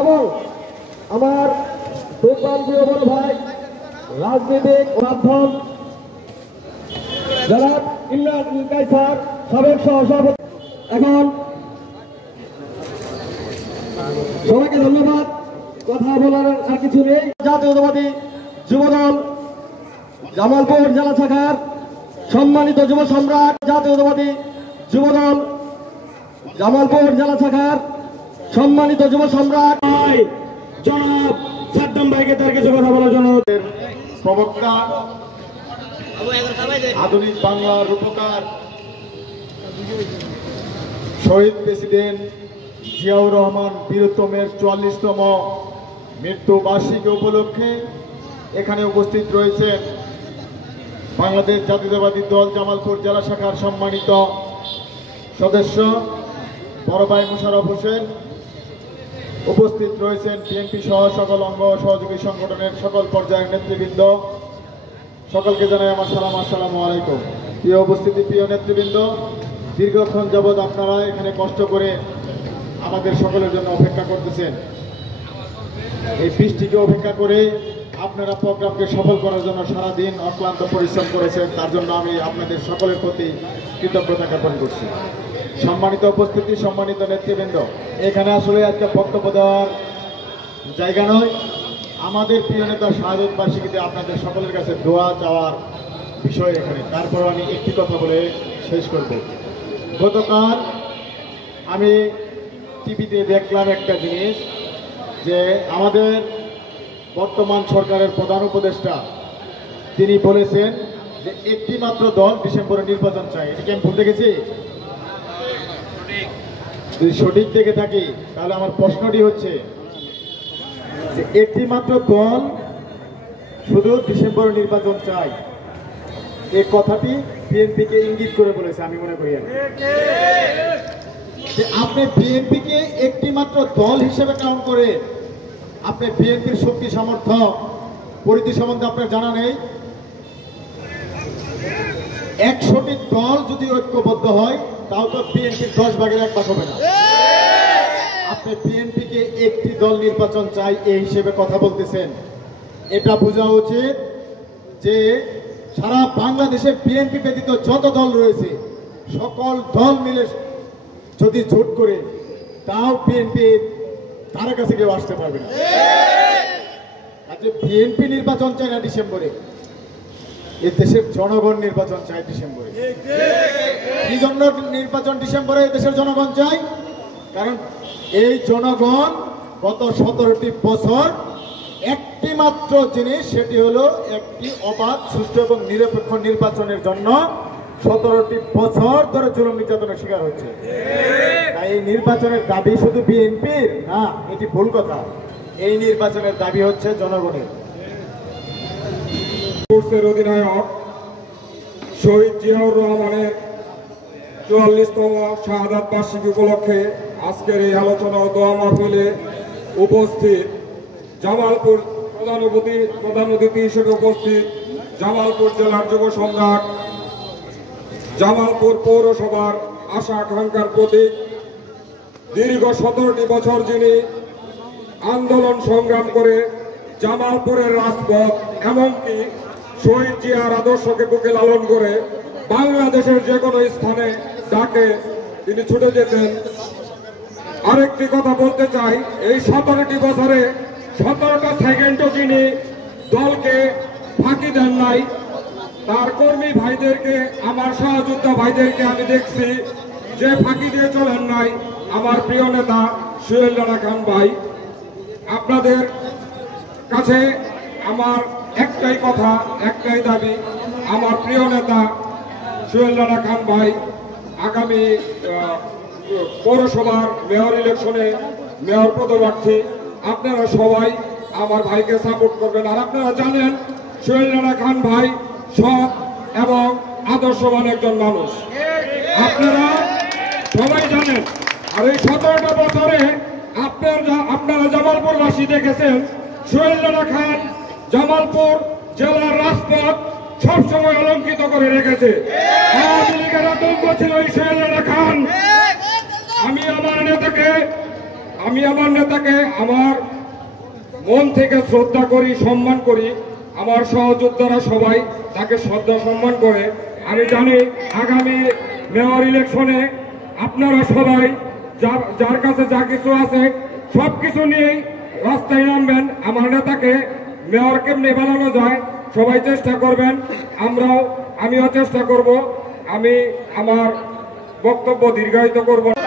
এবং আমার প্রিয় বড় ভাই রাজনীতিক মাধ্যম যারা ইমরান কায়সার সাবেক সহসভাপতি। এখন সবাইকে ধন্যবাদ, কথা বলার আর কিছু নেই। জাতীয়তাবাদী যুবদল জামালপুর জেলা শাখার সম্মানিত যুব সম্রাট, জাতীয়তাবাদী যুবদল জামালপুর জেলা শাখার সম্মানিত যুব সম্রাট জনাব সাদ্দাম ভাইকে তার কিছু কথা বলার জন্য। প্রবক্তা, আধুনিক বাংলার রূপকার, শহীদ প্রেসিডেন্ট জিয়াউর রহমান বীরত্তমের 44তম মৃত্যু বার্ষিকী উপলক্ষে এখানে উপস্থিত রয়েছেন বাংলাদেশ জাতীয়তাবাদী দল জামালপুর জেলা শাখার সম্মানিত সদস্য বড় ভাই মোশাররফ হোসেন। উপস্থিত রয়েছেন বিএনপি সহ সকল অঙ্গ সহযোগী সংগঠনের সকল পর্যায়ের নেতৃবৃন্দ। সকলকে জানাই আমার সালাম, আসসালামু আলাইকুম। প্রিয় উপস্থিতি, প্রিয় নেতৃবৃন্দ, দীর্ঘক্ষণ যাবৎ আপনারা এখানে কষ্ট করে আমাদের সকলের জন্য অপেক্ষা করতেছেন। এই বৃষ্টিকে উপেক্ষা করে আপনারা প্রোগ্রামকে সফল করার জন্য সারাদিন অক্লান্ত পরিশ্রম করেছেন, তার জন্য আমি আপনাদের সকলের প্রতি কৃতজ্ঞতা জ্ঞাপন করছি। সম্মানিত উপস্থিতি, সম্মানিত নেতৃবৃন্দ, এখানে আসলে আজকে বক্তব্য দেওয়ার জায়গা নয়। আমাদের প্রিয় নেতা শাহাদত বার্ষিকীতে আপনাদের সকলের কাছে দোয়া চাওয়ার বিষয় এখানে। তারপর আমি একটি কথা বলে শেষ করব। গতকাল আমি টিভিতে দেখলাম একটা জিনিস, যে আমাদের বর্তমান সরকারের প্রধান উপদেষ্টা তিনি বলেছেন যে একটি মাত্র দল ডিসেম্বরে নির্বাচন চায়। এটা কি আমি ভুল দেখেছি? যদি সঠিক দেখে থাকি তাহলে আমার প্রশ্নটি হচ্ছে যে একটি মাত্র দল শুধু ডিসেম্বরে নির্বাচন চায়, এই কথাটি বিএনপিকে ইঙ্গিত করে বলেছে আমি মনে করি। আপনি বিএনপিকে একটি মাত্র দল হিসেবে কাউন্ট করে আপনি বিএনপির শক্তি সামর্থ্য পরিধি সম্বন্ধে আপনার জানা নেই। 100টি দল যদি ঐক্যবদ্ধ হয় তাও তো বিএনপির 10 ভাগের 1 ভাগ হবে না। আপনি বিএনপিকে একটি দল নির্বাচন চাই এই হিসেবে কথা বলতেছেন। এটা বোঝা উচিত যে সারা বাংলাদেশে বিএনপি ব্যতীত যত দল রয়েছে সকল দল মিলে যদি জোট করে তাও বিএনপির তার কাছে কেউ আসতে পারবে না। আজকে বিএনপি নির্বাচন চায় না ডিসেম্বরে, এই দেশের জনগণ নির্বাচন চায় ডিসেম্বরে। কি জন্য নির্বাচন ডিসেম্বরে দেশের জনগণ চায়? কারণ এই জনগণ গত 17টি বছর একটি মাত্র জিনিস, সেটি হলো একটি অবাধ, সুষ্ঠু এবং নিরপেক্ষ নির্বাচনের জন্য 17টি বছর ধরে জুলুম নির্যাতনের শিকার হচ্ছে। তাই এই নির্বাচনের দাবি শুধু বিএনপির না, এটি ভুল কথা। এই নির্বাচনের দাবি হচ্ছে জনগণের। অধিনায়ক শহীদ জিয়াউর রহমানের 44তম শাহাদাত বার্ষিকী উপলক্ষে আজকের এই আলোচনা ও দোয়া মাহফিলে উপস্থিত জামালপুর প্রধান অতিথি হিসেবে উপস্থিত জামালপুর জেলার যুব সম্রাট, জামালপুর পৌরসভার আশা আকাঙ্ক্ষার প্রতীক, দীর্ঘ 17টি বছর যিনি আন্দোলন সংগ্রাম করে জামালপুরের রাজপথ এমনকি শহীদ জিয়ার আদর্শকে বুকে লালন করে বাংলাদেশের যে কোনো স্থানে ডাকে তিনি ছুটে যেতেন। আরেকটি কথা বলতে চাই, এই 17টি বছরে 17টা সেকেন্ডও যিনি দলকে ফাঁকি দেন নাই, তার কর্মী ভাইদেরকে, আমার সহযোদ্ধা ভাইদেরকে আমি দেখছি যে ফাঁকি দিয়ে চলেন নাই। আমার প্রিয় নেতা সোহেল রানা খান ভাই, আপনাদের কাছে আমার একটাই কথা, একটাই দাবি, আমার প্রিয় নেতা সোহেল রানা খান ভাই আগামী পৌরসভার মেয়র ইলেকশনে মেয়র পদপ্রার্থী, আপনারা সবাই আমার ভাইকে সাপোর্ট করবেন। আর আপনারা জানেন সোহেল রানা খান ভাই সৎ এবং আদর্শবান একজন মানুষ, আপনারা সবাই জানেন। আর এই 17টা বছরে আপনারা জামালপুরবাসী দেখেছেন সোহেল রানা খান জামালপুর জেলার রাজপথ সবসময় অলঙ্কিত করে রেখেছে। আওয়ামী লীগের আতঙ্ক ছিল এই সোহেল রানা খান। আমি আমার নেতাকে আমি আমার নেতাকে আমার মন থেকে শ্রদ্ধা করি, সম্মান করি। আমার সহযোদ্ধারা সবাই তাকে শ্রদ্ধা সম্মান করে। আমি জানি আগামী মেয়র ইলেকশনে আপনারা সবাই যার কাছে যা কিছু আছে সবকিছু নিয়েই রাস্তায় নামবেন। আমার নেতাকে মেয়র কেমনে বানানো যায় সবাই চেষ্টা করবেন, আমিও চেষ্টা করব। আমি আমার বক্তব্য দীর্ঘায়িত করব না।